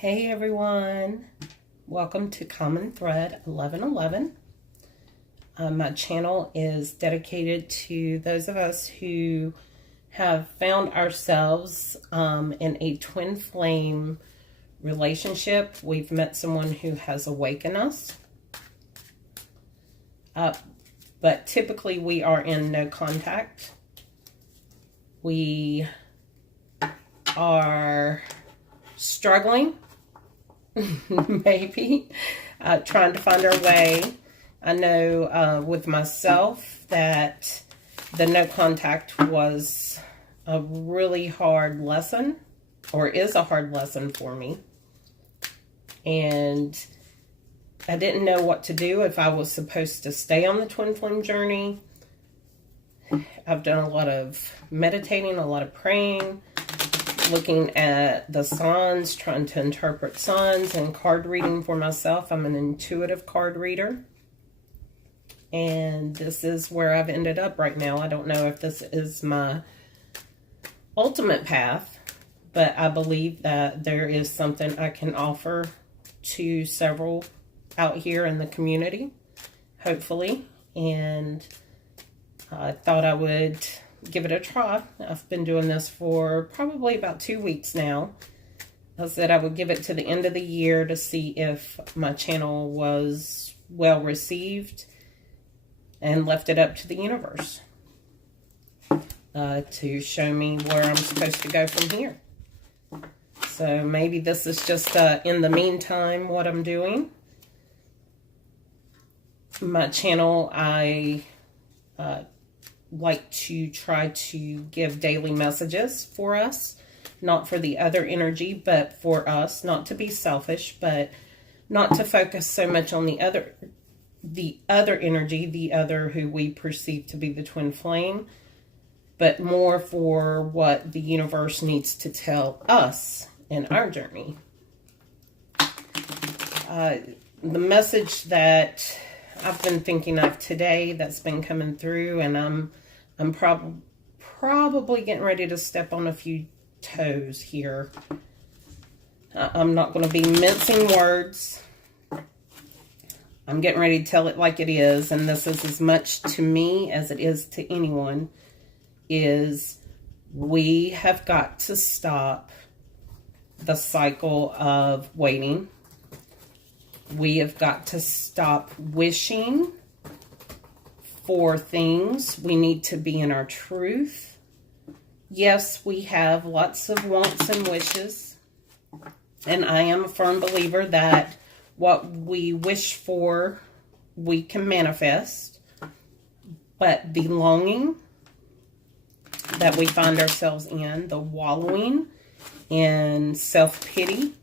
Hey everyone, welcome to Common Thread 1111. My channel is dedicated to those of us who have found ourselves in a twin flame relationship. We've met someone who has awakened us, but typically we are in no contact. We are struggling, maybe, trying to find our way. I know with myself that the no contact was a really hard lesson, or is a hard lesson for me. And I didn't know what to do, if I was supposed to stay on the twin flame journey. I've done a lot of meditating, a lot of praying, looking at the signs, trying to interpret signs, and card reading for myself. I'm an intuitive card reader. And this is where I've ended up right now. I don't know if this is my ultimate path, but I believe that there is something I can offer to several out here in the community, hopefully. And I thought I would give it a try. I've been doing this for probably about 2 weeks now. I said I would give it to the end of the year to see if my channel was well received, and left it up to the universe to show me where I'm supposed to go from here. So maybe this is just in the meantime what I'm doing. My channel, I like to try to give daily messages for us, not for the other energy, but for us, not to be selfish, but not to focus so much on the other energy, the other who we perceive to be the twin flame, but more for what the universe needs to tell us in our journey. The message that I've been thinking of today that's been coming through, and I'm probably getting ready to step on a few toes here. I'm not going to be mincing words. I'm getting ready to tell it like it is, and this is as much to me as it is to anyone, is we have got to stop the cycle of waiting. We have got to stop wishing for things. We need to be in our truth. Yes, we have lots of wants and wishes, and I am a firm believer that what we wish for, we can manifest. But the longing that we find ourselves in, the wallowing in self-pity,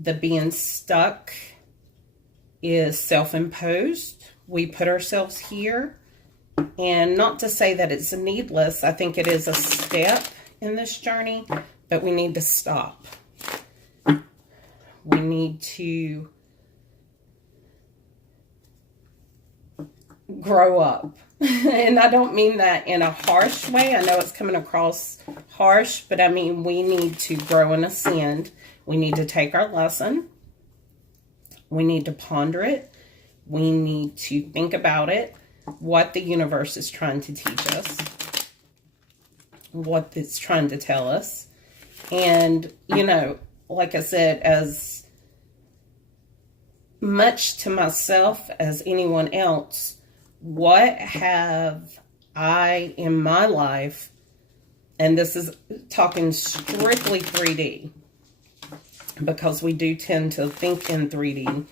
the being stuck, is self-imposed. We put ourselves here. And not to say that it's needless. I think it is a step in this journey, but we need to stop. We need to grow up. And I don't mean that in a harsh way. I know it's coming across harsh, but I mean we need to grow and ascend. We need to take our lesson. We need to ponder it. We need to think about it, what the universe is trying to teach us, what it's trying to tell us. And, you know, like I said, as much to myself as anyone else, what have I in my life, and this is talking strictly 3D, because we do tend to think in 3D,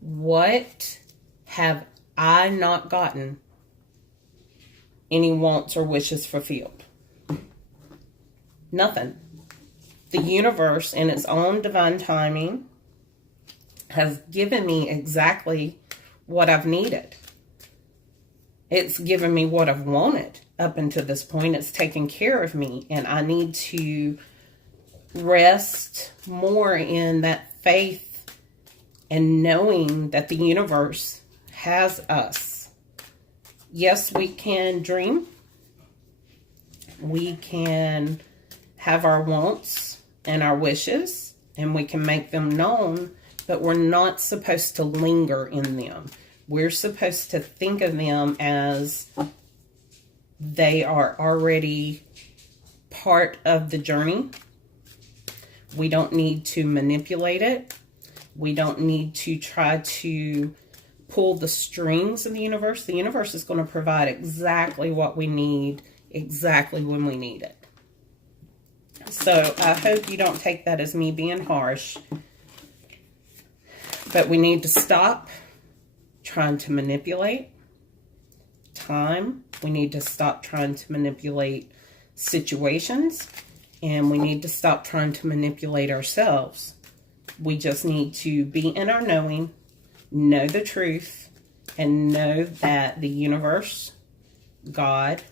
what have I not gotten any wants or wishes fulfilled? Nothing. The universe, in its own divine timing, has given me exactly what I've needed. It's given me what I've wanted up until this point. It's taken care of me, and I need to rest more in that faith and knowing that the universe has us. Yes, we can dream. We can have our wants and our wishes, and we can make them known, but we're not supposed to linger in them. We're supposed to think of them as they are already part of the journey. We don't need to manipulate it. We don't need to try to pull the strings of the universe. The universe is going to provide exactly what we need, exactly when we need it. So I hope you don't take that as me being harsh. But we need to stop trying to manipulate time. We need to stop trying to manipulate situations. And we need to stop trying to manipulate ourselves. We just need to be in our knowing, know the truth, and know that the universe, God's,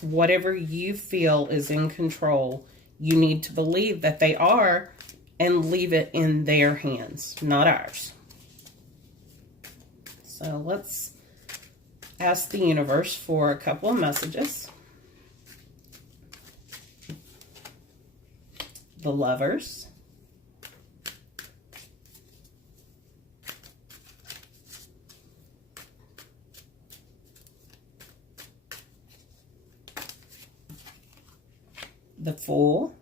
whatever you feel is in control, you need to believe that they are and leave it in their hands, not ours. So let's ask the universe for a couple of messages. The Lovers. The Fool.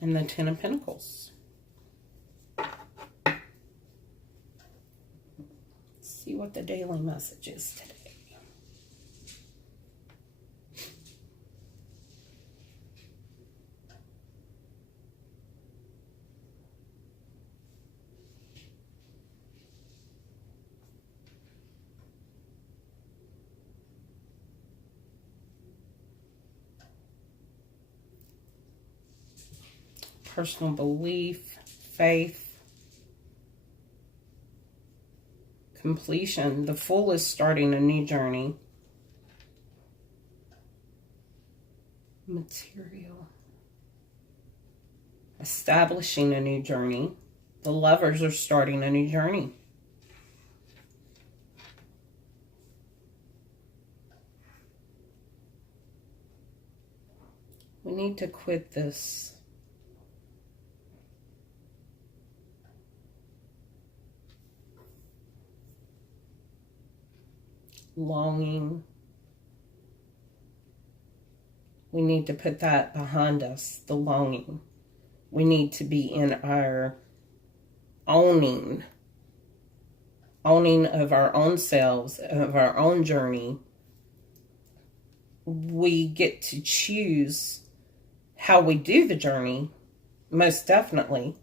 And the Ten of Pentacles. Let's see what the daily message is today. Personal belief, faith, completion. The Fool is starting a new journey. Material. Establishing a new journey. The Lovers are starting a new journey. We need to quit this longing. We need to put that behind us, the longing. We need to be in our owning of our own selves, of our own journey. We get to choose how we do the journey, most definitely.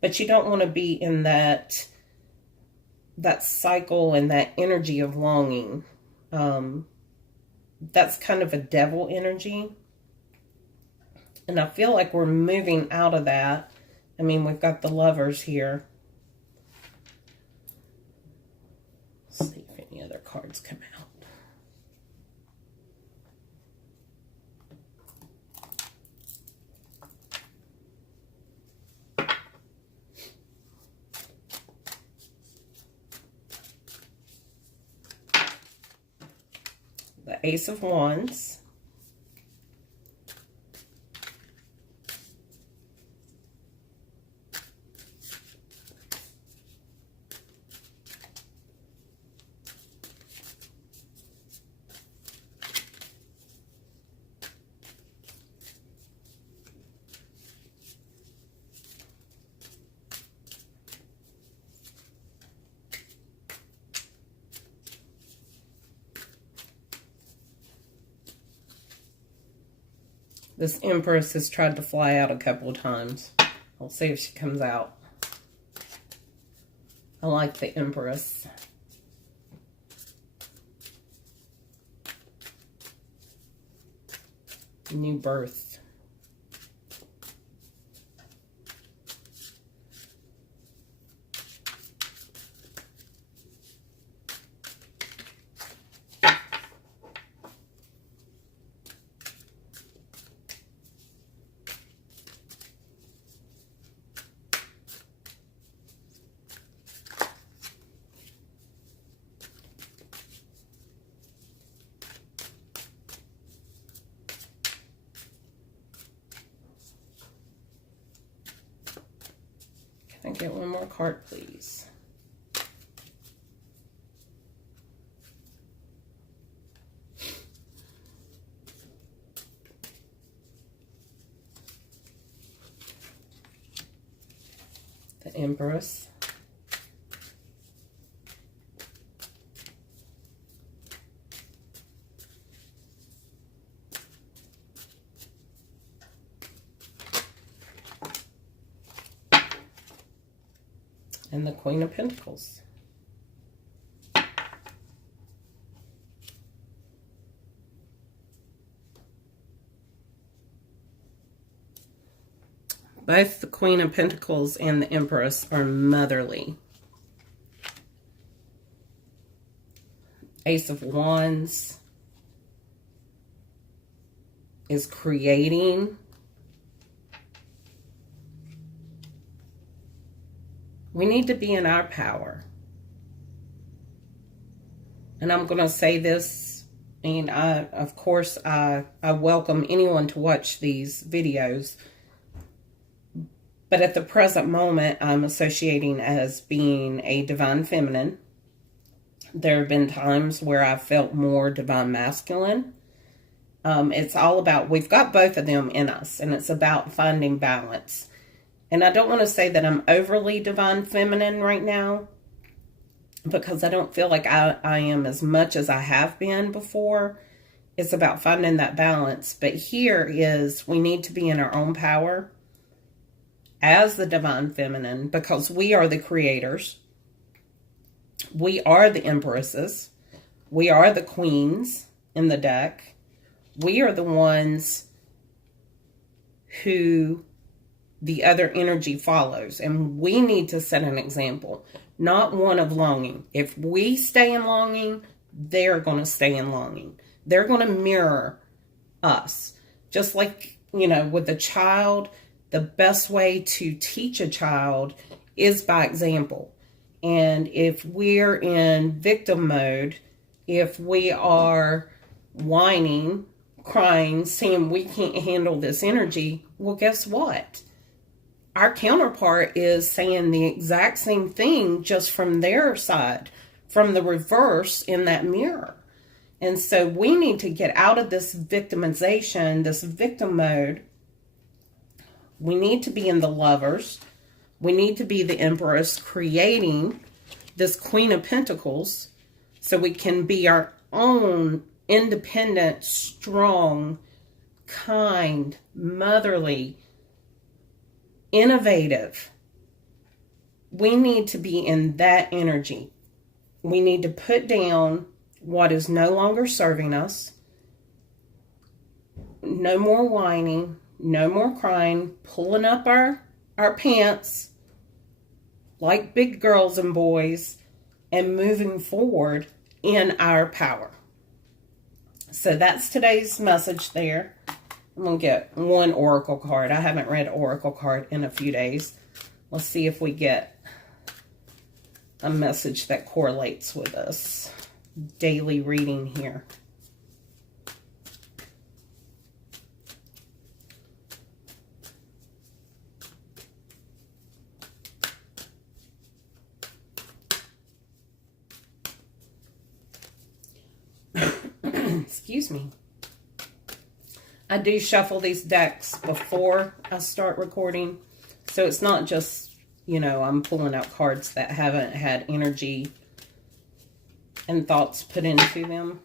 But you don't want to be in that cycle and that energy of longing. That's kind of a devil energy. And I feel like we're moving out of that. I mean, we've got the Lovers here. Let's see if any other cards come out. The Ace of Wands. This Empress has tried to fly out a couple of times. We'll see if she comes out. I like the Empress. New birth. get one more card, please? The Empress. And the Queen of Pentacles. Both the Queen of Pentacles and the Empress are motherly. Ace of Wands is creating. We need to be in our power. And I'm going to say this, and of course, I welcome anyone to watch these videos. But at the present moment, I'm associating as being a divine feminine. There have been times where I've felt more divine masculine. It's all about, we've got both of them in us, and it's about finding balance. And I don't want to say that I'm overly divine feminine right now, because I don't feel like I am as much as I have been before. It's about finding that balance. But here is, we need to be in our own power as the divine feminine, because we are the creators. We are the empresses. We are the queens in the deck. We are the ones who the other energy follows. And we need to set an example, not one of longing. If we stay in longing, they're going to stay in longing. They're going to mirror us. Just like, you know, with a child, the best way to teach a child is by example. And if we're in victim mode, if we are whining, crying, saying we can't handle this energy, well, guess what? Our counterpart is saying the exact same thing, just from their side, from the reverse in that mirror. And so we need to get out of this victimization, this victim mode. We need to be in the Lovers. We need to be the Empress, creating this Queen of Pentacles, so we can be our own independent, strong, kind, motherly, innovative. We need to be in that energy. We need to put down what is no longer serving us. No more whining, no more crying, pulling up our pants like big girls and boys, and moving forward in our power. So that's today's message there. I'm going to get one oracle card. I haven't read an oracle card in a few days. Let's see if we get a message that correlates with us daily reading here. Excuse me. I do shuffle these decks before I start recording. So it's not just, you know, I'm pulling out cards that haven't had energy and thoughts put into them.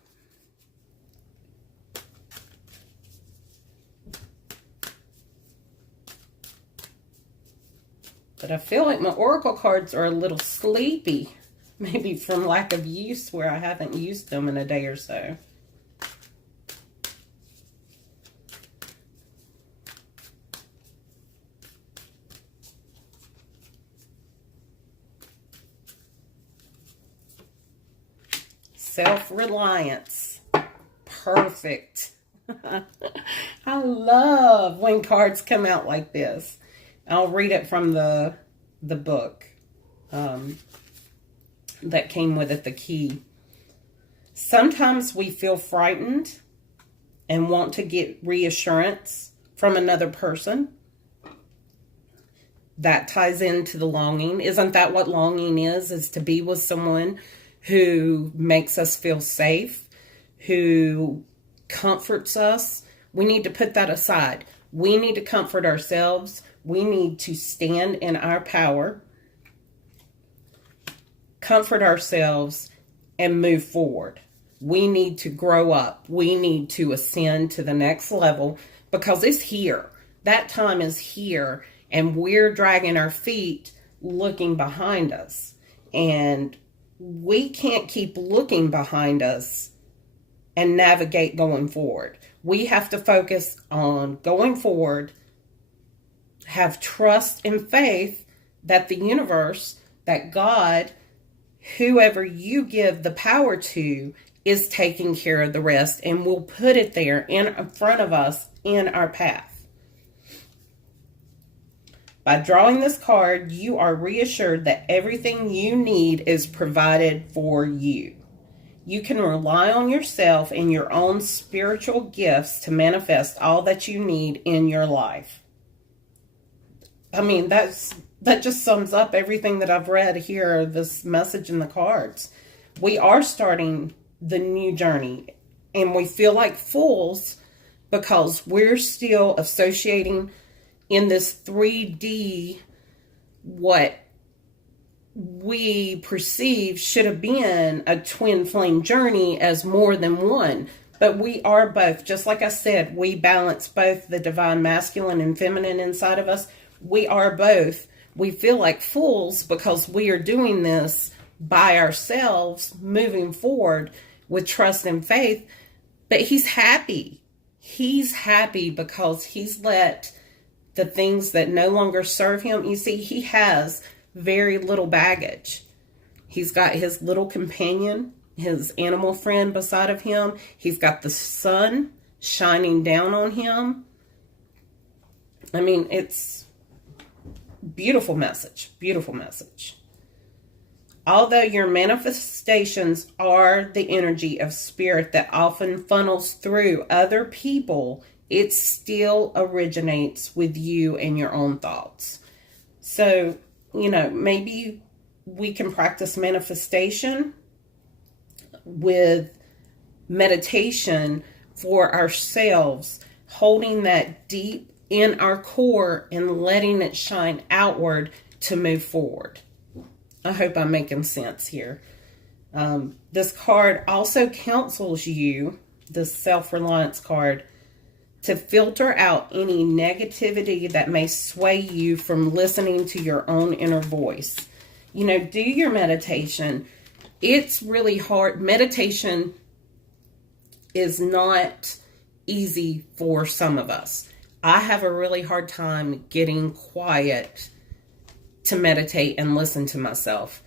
But I feel like my oracle cards are a little sleepy. Maybe from lack of use, where I haven't used them in a day or so. Self-reliance. Perfect. I love when cards come out like this. I'll read it from the book that came with it, the key. Sometimes we feel frightened and want to get reassurance from another person. That ties into the longing. Isn't that what longing is to be with someone who makes us feel safe, who comforts us? We need to put that aside. We need to comfort ourselves. We need to stand in our power, comfort ourselves, and move forward. We need to grow up. We need to ascend to the next level because it's here. That time is here, and we're dragging our feet looking behind us. And we can't keep looking behind us and navigate going forward. We have to focus on going forward, have trust and faith that the universe, that God, whoever you give the power to, is taking care of the rest, and will put it there in front of us in our path. By drawing this card, you are reassured that everything you need is provided for you. You can rely on yourself and your own spiritual gifts to manifest all that you need in your life. I mean, that just sums up everything that I've read here, this message in the cards. We are starting the new journey, and we feel like fools because we're still associating in this 3D what we perceive should have been a twin flame journey as more than one. But we are both. Just like I said, we balance both the divine masculine and feminine inside of us. We are both. We feel like fools because we are doing this by ourselves, moving forward with trust and faith. But he's happy. He's happy because he's let the things that no longer serve him. You see, he has very little baggage. He's got his little companion, his animal friend beside of him. He's got the sun shining down on him. I mean, it's beautiful message. Beautiful message. Although your manifestations are the energy of spirit that often funnels through other people, it still originates with you and your own thoughts. So, maybe we can practice manifestation with meditation for ourselves, holding that deep in our core and letting it shine outward to move forward. I hope I'm making sense here. This card also counsels you, the self-reliance card, to filter out any negativity that may sway you from listening to your own inner voice. Do your meditation. It's really hard. Meditation is not easy for some of us. I have a really hard time getting quiet to meditate and listen to myself.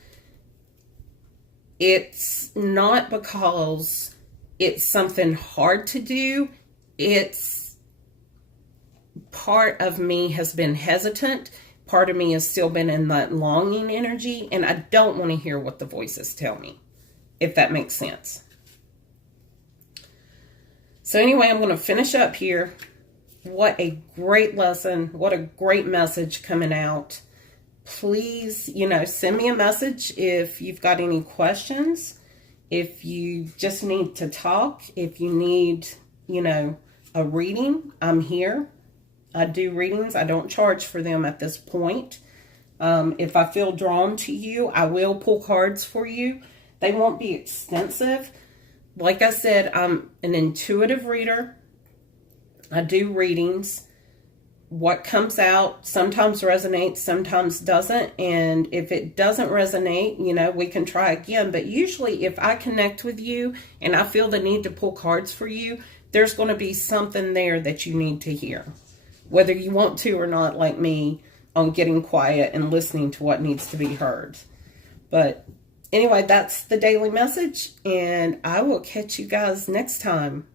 It's not because it's something hard to do. It's part of me has been hesitant. Part of me has still been in that longing energy, and I don't want to hear what the voices tell me, if that makes sense. So anyway, I'm going to finish up here. What a great lesson. What a great message coming out. Please, send me a message if you've got any questions. If you just need to talk, if you need, a reading, I'm here. I do readings. I don't charge for them at this point. If I feel drawn to you, I will pull cards for you. They won't be extensive. Like I said, I'm an intuitive reader. I do readings. What comes out sometimes resonates, sometimes doesn't. And if it doesn't resonate, we can try again. But usually if I connect with you and I feel the need to pull cards for you, there's going to be something there that you need to hear. Whether you want to or not, like me, on getting quiet and listening to what needs to be heard. But anyway, that's the daily message. And I will catch you guys next time.